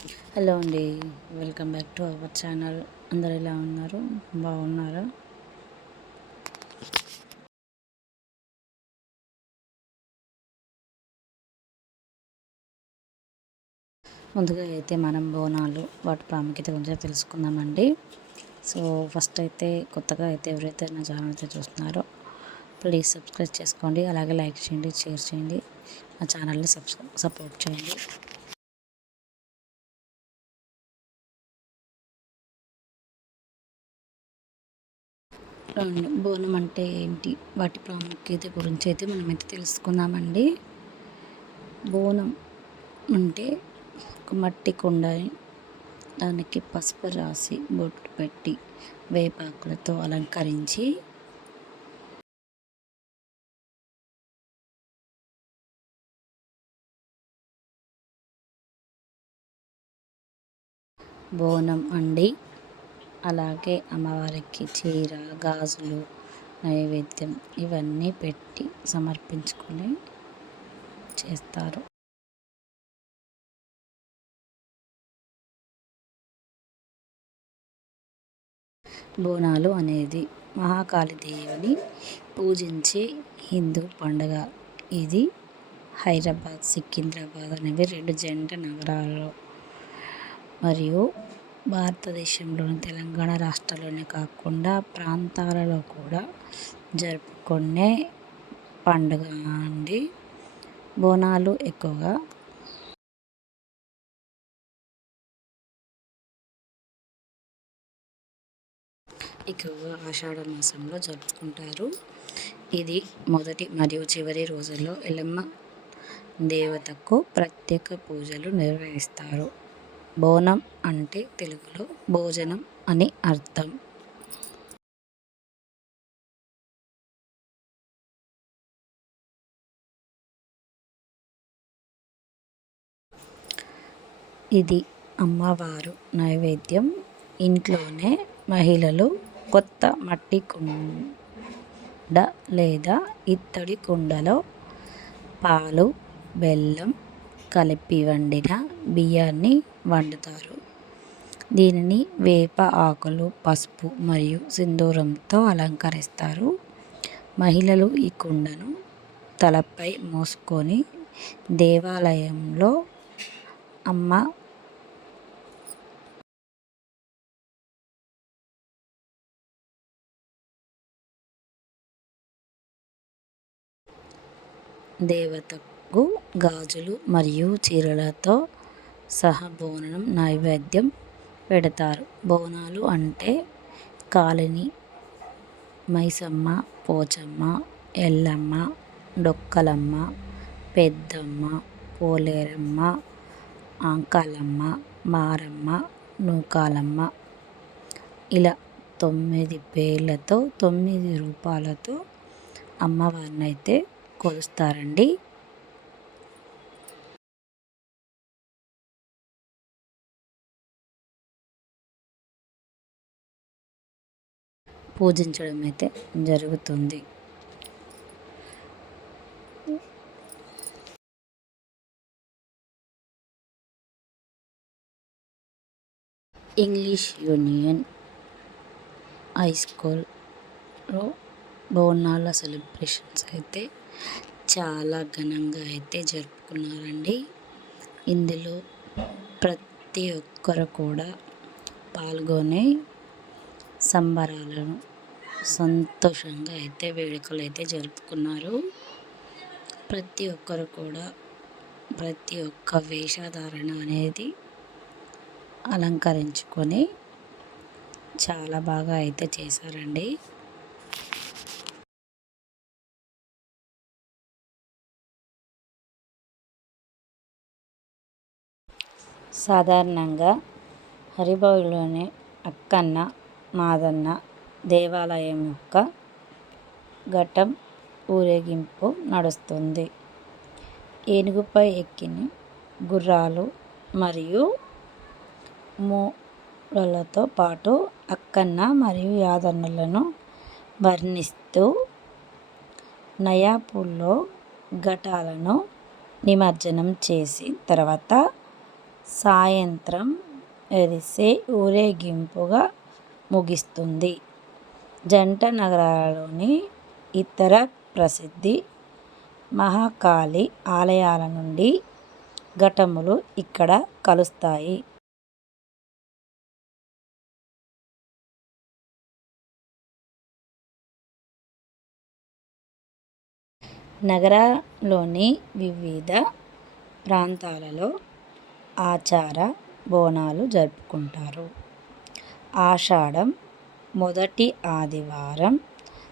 Hello అండి welcome back to our channel. అందరు ఎలా ఉన్నారు? బాగున్నారా? ముందుగా అయితే మనం బోనాలు వాటి ప్రాముఖ్యత గురించి తెలుసుకుందామండి. సో ఫస్ట్ అయితే కొత్తగా అయితే ఎవరైతే నా ఛానల్ అయితే చూస్తున్నారో ప్లీజ్ సబ్స్క్రైబ్ చేసుకోండి. అలాగే లైక్ చేయండి షేర్ చేయండి. నా ఛానల్ని సపోర్ట్ చేయండి. బోనం అంటే ఏంటి? వాటి ప్రాముఖ్యత గురించి అయితే మనమైతే తెలుసుకుందామండి. బోనం అంటే ఒక మట్టి కుండని దానికి పసుపు రాసి బొట్టు పెట్టి వేపాకులతో అలంకరించి బోనం అండి. అలాగే అమ్మవారికి చీర గాజులు నైవేద్యం ఇవన్నీ పెట్టి సమర్పించుకొని చేస్తారు. బోనాలు అనేది మహాకాళి దేవిని పూజించే హిందూ పండుగ. ఇది హైదరాబాద్ సికింద్రాబాద్ అనేవి రెండు జంట నగరాల్లో. మరియు భారతదేశంలోని తెలంగాణ రాష్ట్రంలోనే కాకుండా ప్రాంతాలలో కూడా జరుపుకునే పండుగ అండి. బోనాలు ఎక్కువగా. ఎక్కువగా ఆషాఢ మాసంలో జరుపుకుంటారు. ఇది మొదటి మరియు చివరి రోజుల్లో ఎల్లమ్మ దేవతకు ప్రత్యేక పూజలు నిర్వహిస్తారు. బోనం అంటే తెలుగులో భోజనం అని అర్థం. ఇది అమ్మవారు నైవేద్యం. ఇంట్లోనే మహిళలు కొత్త మట్టి కుండ లేదా ఇత్తడి కుండలో పాలు బెల్లం కలిపి వండిన బియ్యాన్ని వండుతారు. దీనిని వేప ఆకులు పసుపు మరియు సింధూరంతో అలంకరిస్తారు. మహిళలు ఈ కుండను తలపై మోసుకొని దేవాలయంలో అమ్మ దేవతకు గాజులు మరియు చీరలతో సహా బోనం నైవేద్యం పెడతారు. బోనాలు అంటే కాలనీ మైసమ్మ పోచమ్మ ఎల్లమ్మ డొక్కలమ్మ పెద్దమ్మ పోలేరమ్మ ఆంకాలమ్మ మారమ్మ నూకాలమ్మ ఇలా తొమ్మిది పేర్లతో తొమ్మిది రూపాలతో అమ్మవారిని అయితే కొలుస్తారండి. పూజించడం అయితే జరుగుతుంది. ఇంగ్లీష్ యూనియన్ హై స్కూల్లో బోనాల సెలబ్రేషన్స్ అయితే చాలా ఘనంగా అయితే జరుపుకున్నారండి. ఇందులో ప్రతి ఒక్కరు కూడా పాల్గొని సంబరాలను సంతోషంగా అయితే వేడుకలు అయితే జరుపుకున్నారు. ప్రతి ఒక్కరు కూడా ప్రతి ఒక్క వేషధారణ అనేది అలంకరించుకొని చాలా బాగా అయితే చేశారండి. సాధారణంగా హరిబావులోని అక్కన్న మాదన్న దేవాలయం యొక్క ఘటం ఊరేగింపు నడుస్తుంది. ఏనుగుపై ఎక్కిన గుర్రాలు మరియు మూలలతో పాటు అక్కన్న మరియు యాదన్నలను వర్ణిస్తూ నయాపూల్లో ఘటాలను నిమజ్జనం చేసి తర్వాత సాయంత్రం ఎరిసే ఊరేగింపుగా ముగిస్తుంది. జంట నగరాలలోని ఇతర ప్రసిద్ధి మహాకాళి ఆలయాల నుండి ఘటములు ఇక్కడ కలుస్తాయి. నగరంలోని వివిధ ప్రాంతాలలో ఆచార బోనాలు జరుపుకుంటారు. ఆషాఢం మొదటి ఆదివారం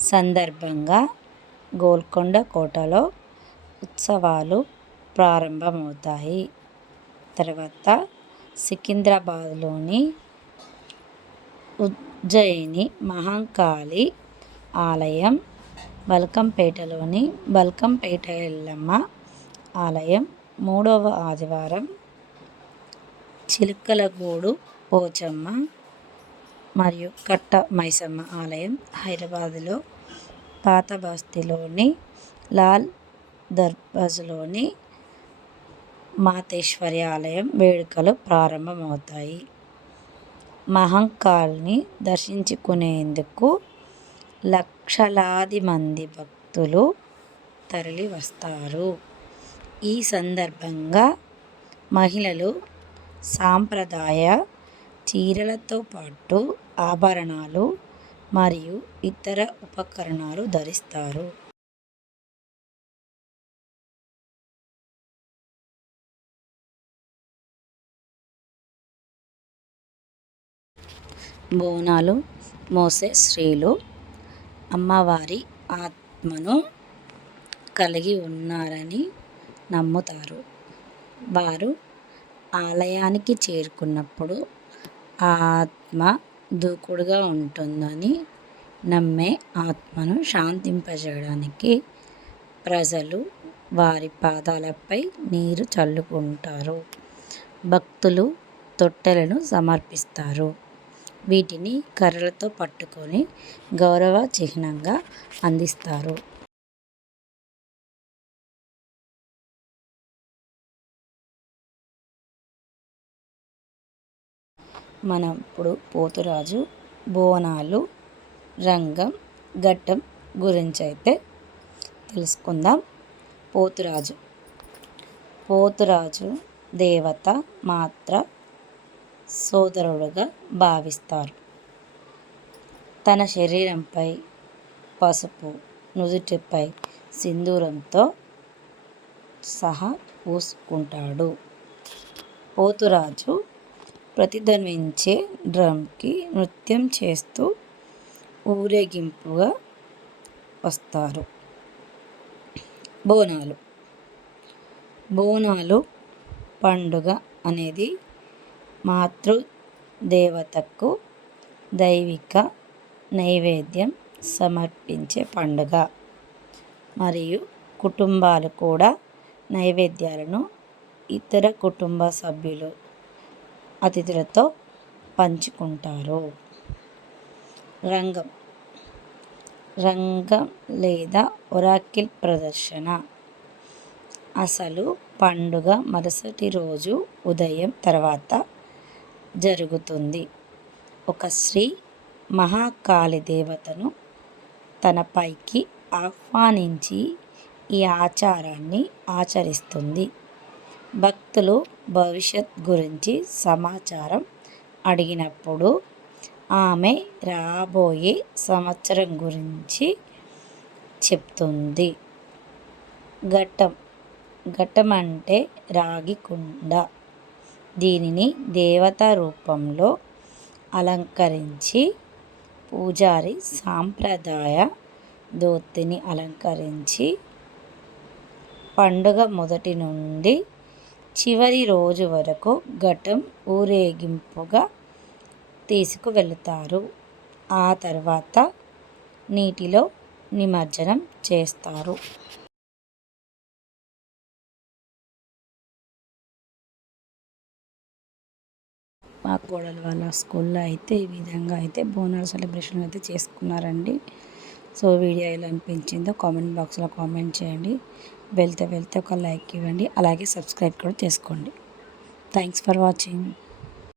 సందర్భంగా గోల్కొండ కోటలో ఉత్సవాలు ప్రారంభమవుతాయి. తర్వాత సికింద్రాబాద్లోని ఉజ్జయిని మహంకాళి ఆలయం బల్కంపేటలోని బల్కంపేట ఎల్లమ్మ ఆలయం మూడవ ఆదివారం చిలుకలగూడు పోచమ్మ మరియు కట్ట మైసమ్మ ఆలయం హైదరాబాదులో పాత బస్తీలోని లాల్ దర్వాజలోని మాతేశ్వరి ఆలయం వేడుకలు ప్రారంభమవుతాయి. మహంకాల్ని దర్శించుకునేందుకు లక్షలాది మంది భక్తులు తరలి వస్తారు. ఈ సందర్భంగా మహిళలు సాంప్రదాయ చీరలతో పాటు ఆభరణాలు మరియు ఇతర ఉపకరణాలు ధరిస్తారు. బోనాలు మోసే స్త్రీలు అమ్మవారి ఆత్మను కలిగి ఉన్నారని నమ్ముతారు. వారు ఆలయానికి చేరుకున్నప్పుడు ఆ ఆత్మ దూకుడుగా ఉంటుందని నమ్మే ఆత్మను శాంతింపజేయడానికి ప్రజలు వారి పాదాలపై నీరు చల్లుకుంటారు. భక్తులు తొట్టెలను సమర్పిస్తారు. వీటిని కర్రలతో పట్టుకొని గౌరవ చిహ్నంగా అందిస్తారు. మనం ఇప్పుడు పోతురాజు బోనాలు రంగం ఘట్టం గురించి అయితే తెలుసుకుందాం. పోతురాజు. పోతురాజు దేవత మాత్ర సోదరుడుగా భావిస్తారు. తన శరీరంపై పసుపు నుదుటిపై సింధూరంతో సహా పూసుకుంటాడు. పోతురాజు ప్రతిధ్వనించే డ్రమ్కి నృత్యం చేస్తూ ఊరేగింపుగా వస్తారు. బోనాలు. బోనాలు పండుగ అనేది మాతృ దేవతకు దైవిక నైవేద్యం సమర్పించే పండుగ. మరియు కుటుంబాలు కూడా నైవేద్యాలను ఇతర కుటుంబ సభ్యులు అతిథులతో పంచుకుంటారు. రంగం. రంగం లేదా ఒరాకిల్ ప్రదర్శన. అసలు పండుగ మరుసటి రోజు ఉదయం తర్వాత జరుగుతుంది. ఒక స్త్రీ మహాకాళి దేవతను తనపైకి ఆహ్వానించి ఈ ఆచారాన్ని ఆచరిస్తుంది. భక్తులు భవిష్యత్ గురించి సమాచారం అడిగినప్పుడు ఆమె రాబోయే సంవత్సరం గురించి చెప్తుంది. ఘట్టం ఘట్టం అంటే రాగి కుండ. దీనిని దేవతా రూపంలో అలంకరించి పూజారి సాంప్రదాయ ధోతిని అలంకరించి పండుగ మొదటి నుండి చివరి రోజు వరకు ఘటం ఊరేగింపుగా తీసుకువెళతారు. ఆ తర్వాత నీటిలో నిమజ్జనం చేస్తారు. మా కోడలు వాళ్ళ స్కూల్లో అయితే ఈ విధంగా అయితే బోనాల సెలబ్రేషన్ అయితే చేసుకున్నారండి. సో వీడియో ఎలా అనిపించిందో కామెంట్ బాక్స్లో కామెంట్ చేయండి. వెళ్తే వెళ్తే ఒక లైక్ ఇవ్వండి. అలాగే సబ్స్క్రైబ్ కూడా చేసుకోండి. Thanks for watching